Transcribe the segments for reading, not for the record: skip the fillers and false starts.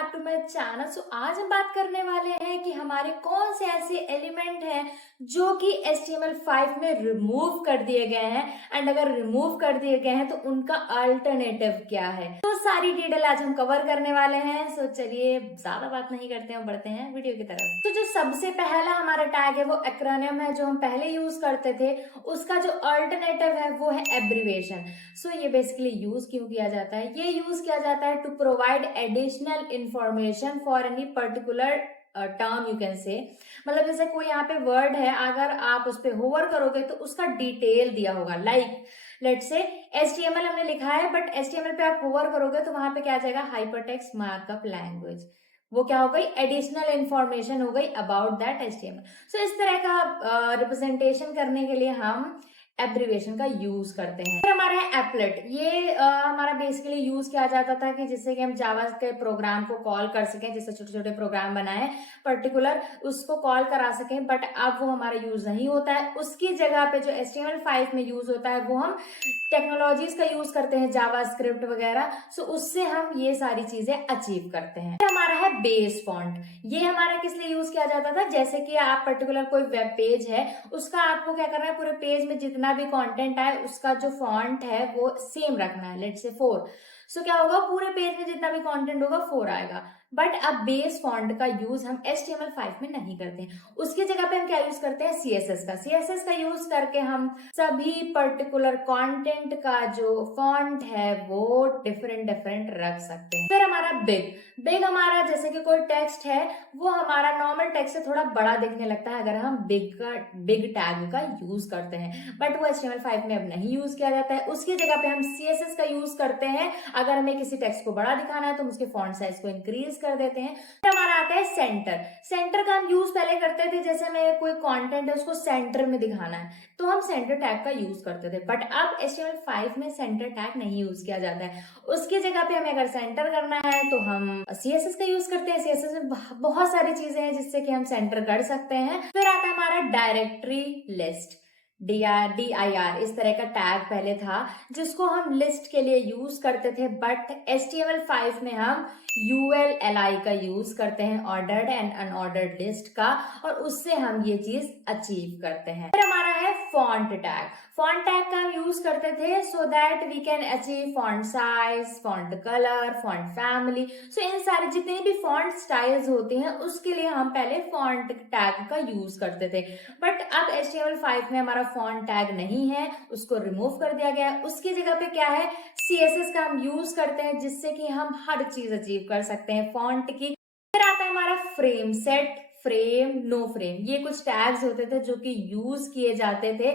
Back to my channel. So आज हम बात करने वाले हैं कि हमारे कौन से ऐसे एलिमेंट हैं जो कि HTML5 में रिमूव कर दिए गए हैं, एंड अगर रिमूव कर दिए गए हैं तो उनका अल्टरनेटिव क्या है। तो सारी डिटेल आज हम कवर करने वाले हैं। सो चलिए ज्यादा बात नहीं करते हैं, बढ़ते हैं वीडियो की तरफ। तो जो सबसे पहला हमारा टैग है वो एक्रोनिम है, जो हम पहले यूज करते थे। उसका जो अल्टरनेटिव है वो है एब्रिविएशन। सो ये बेसिकली यूज क्यों किया जाता है? ये यूज किया जाता है to provide additional information for any particular term, you can say. मतलब जैसे कोई यहाँ पे वर्ड है, अगर आप उस पर होवर करोगे तो उसका डिटेल दिया होगा। लाइक लेट्स से HTML हमने लिखा है, बट HTML पे आप होवर करोगे तो वहां पे क्या आ जाएगा? Hypertext markup language. वो क्या हो गई? एडिशनल इंफॉर्मेशन हो गई अबाउट दैट HTML। सो इस तरह का रिप्रेजेंटेशन करने के लिए हम एब्रिविएशन का यूज करते हैं। फिर हमारा है एप्लेट। ये हमारा बेसिकली यूज किया जाता था कि जिससे कि हम जावा के प्रोग्राम को कॉल कर सकें, जैसे छोटे छोटे प्रोग्राम बनाए पर्टिकुलर उसको कॉल करा सकें, बट अब वो हमारा यूज नहीं होता है। उसकी जगह पे जो HTML5 में यूज होता है वो हम टेक्नोलॉजीज का यूज करते हैं, जावा स्क्रिप्ट वगैरह। सो उससे हम ये सारी चीजें अचीव करते हैं। हमारा है बेस फॉन्ट। ये हमारा किस लिए यूज किया जाता था? जैसे कि आप पर्टिकुलर कोई वेब पेज है, उसका आपको क्या करना है, पूरे पेज में जितना भी कंटेंट आए उसका जो फॉन्ट है वो सेम रखना है, लेट्स से 4। सो क्या होगा? पूरे पेज में जितना भी कंटेंट होगा 4 आएगा। बट अब बेस फॉन्ट का यूज हम HTML5 में नहीं करते हैं। उसकी जगह पे हम क्या यूज करते हैं? CSS का। CSS का यूज करके हम सभी पर्टिकुलर कंटेंट का जो फॉन्ट है वो डिफरेंट डिफरेंट रख सकते हैं। फिर हमारा बिग हमारा, जैसे कि कोई टेक्स्ट है वो हमारा नॉर्मल टेक्स्ट से थोड़ा बड़ा दिखने लगता है अगर हम बिग टैग का यूज करते हैं, बट वो HTML5 में अब नहीं यूज किया जाता है। उसकी जगह पे हम CSS का यूज करते हैं। अगर हमें किसी टेक्स्ट को बड़ा दिखाना है तो हम उसके फॉन्ट साइज को इंक्रीज कर देते हैं। फिर हमारा आता है सेंटर का हम यूज पहले करते थे, जैसे हमें कोई कंटेंट है उसको सेंटर में दिखाना है तो हम सेंटर टैग का यूज करते थे, बट अब HTML5 में सेंटर टैग नहीं यूज किया जाता है। उसकी जगह पे हमें अगर सेंटर करना है तो हम CSS का यूज करते हैं। CSS में बहुत सारी चीजें हैं जिससे कि हम सेंटर कर सकते हैं। फिर आता है हमारा डायरेक्टरी लिस्ट, DIR। इस तरह का टैग पहले था जिसको हम लिस्ट के लिए यूज करते थे, बट HTML5 में हम ULLI का यूज करते हैं, ऑर्डर्ड एंड अनऑर्डर्ड लिस्ट का, और उससे हम ये चीज अचीव करते हैं। फिर हमारा है फॉन्ट टैग का हम यूज करते थे so that we can achieve font size, font colour, font family. So इन सारे जितने भी फॉन्ट स्टाइल्स होते हैं उसके लिए हम पहले फॉन्ट टैग का यूज करते थे, बट अब HTML5 में हमारा फॉन्ट टैग नहीं है, उसको रिमूव कर दिया गया है। उसकी जगह पे क्या है? CSS का हम यूज करते हैं जिससे कि हम हर चीज अचीव कर सकते हैं फॉन्ट की। फिर आता है हमारा frame, set, frame, no frame. ये कुछ टैग्स होते थे जो कि यूज किए जाते थे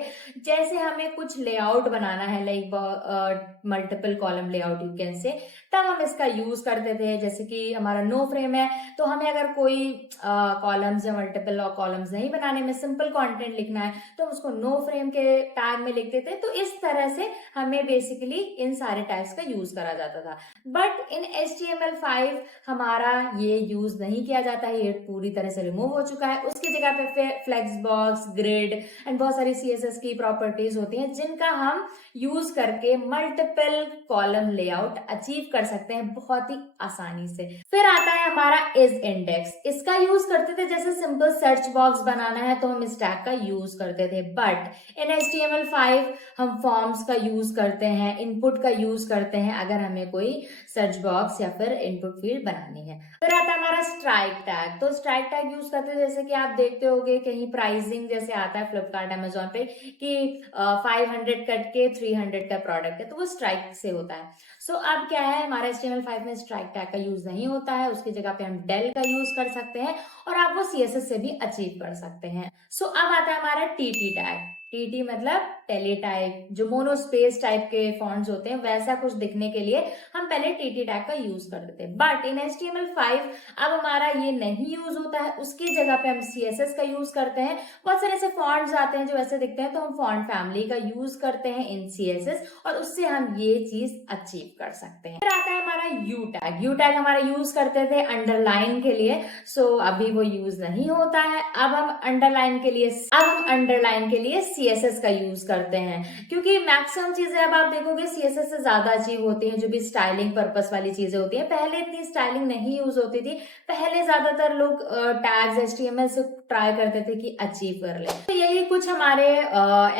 जैसे हमें कुछ लेआउट बनाना है, like multiple column layout you can से, तब हम इसका यूज करते थे। जैसे कि हमारा नो फ्रेम है तो हमें अगर कोई कॉलम्स या मल्टीपल कॉलम्स नहीं बनाने में, सिंपल कंटेंट लिखना है तो हम उसको नो फ्रेम के टैग में लिखते थे। तो इस तरह से हमें बेसिकली इन सारे टैग्स का यूज करा जाता था, बट इन HTML5 हमारा ये यूज नहीं किया जाता है, ये पूरी तरह से रिमूव हो चुका है। उसकी जगह पे फ्लेक्स बॉक्स, ग्रिड एंड बहुत सारी CSS की प्रॉपर्टीज होती हैं जिनका हम यूज करके मल्टीपल कॉलम लेआउट अचीव कर सकते हैं बहुत ही आसानी से। फिर आता है हमारा इज इंडेक्स। इसका यूज करते थे जैसे सिंपल सर्च बॉक्स बनाना है तो हम इस टैग का यूज करते थे, बट इन HTML5 हम फॉर्म्स का यूज करते हैं, इनपुट का यूज करते हैं अगर हमें कोई सर्च बॉक्स या फिर इनपुट फील्ड बनानी है। फिर आता है हमारा स्ट्राइक टैग। तो स्ट्राइक टैग यूज करते हैं जैसे कि आप देखते होंगे कहीं प्राइसिंग जैसे आता है फ्लिपकार्ट, अमेजोन पे कि 500 कट के 300 का प्रोडक्ट है, तो वो स्ट्राइक से होता है। सो अब क्या है, हमारे HTML5 में स्ट्राइक टैग का यूज नहीं होता है। उसकी जगह पे हम डेल का यूज कर सकते हैं और आप वो CSS से भी अचीव कर सकते हैं। सो अब आता है हमारा TT टैग। TT मतलब टेलीटाइप, जो मोनोस्पेस टाइप के फॉन्ट्स होते हैं वैसा कुछ दिखने के लिए हम पहले TT टैग का यूज करते थे, बट इन HTML5 अब हमारा ये नहीं यूज होता है। उसकी जगह पे हम CSS का यूज करते हैं। बहुत सारे ऐसे फॉन्ट्स आते हैं जो ऐसे दिखते हैं तो हम फॉन्ट फैमिली का यूज करते हैं इन CSS, और उससे हम ये चीज अचीव कर सकते हैं। फिर आता है हमारा U टैग हमारा यूज करते थे अंडरलाइन के लिए, सो अभी वो यूज नहीं होता है। अब हम अंडरलाइन के लिए CSS का यूज करते हैं, क्योंकि मैक्सिमम चीजें अब आप देखोगे CSS से ज्यादा अचीव होती हैं, जो भी स्टाइलिंग पर्पस वाली चीजें होती हैं। पहले इतनी स्टाइलिंग नहीं यूज होती थी, पहले ज्यादातर लोग टैग्स HTML से ट्राई करते थे कि अचीव कर ले। तो यही कुछ हमारे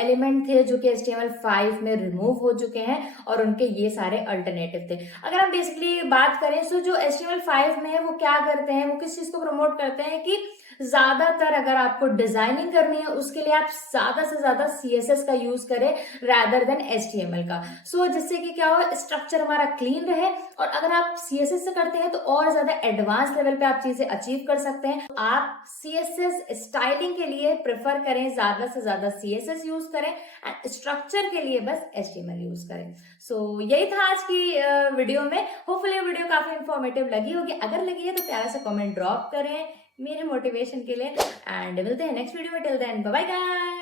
एलिमेंट थे जो कि HTML5 में रिमूव हो चुके हैं और उनके ये सारे अल्टरनेटिव थे। अगर हम बेसिकली बात करें तो जो HTML5 में है वो क्या करते हैं, वो किस चीज को प्रमोट करते हैं कि ज्यादातर अगर आपको डिजाइनिंग करनी है उसके लिए आप ज्यादा से ज्यादा CSS का यूज करें रादर देन HTML का। सो जिससे कि क्या हो, स्ट्रक्चर हमारा क्लीन रहे, और अगर आप CSS से करते हैं तो और ज्यादा एडवांस लेवल पे आप चीजें अचीव कर सकते हैं। आप CSS स्टाइलिंग के लिए प्रेफर करें, ज्यादा से ज्यादा CSS यूज करें, एंड स्ट्रक्चर के लिए बस HTML यूज करें। सो यही था आज की वीडियो में। होपफुली वीडियो काफी इंफॉर्मेटिव लगी होगी। अगर लगी है तो प्यारा सा कमेंट ड्रॉप करें मेरे मोटिवेशन के लिए, एंड मिलते हैं नेक्स्ट वीडियो में। Till then bye bye guys.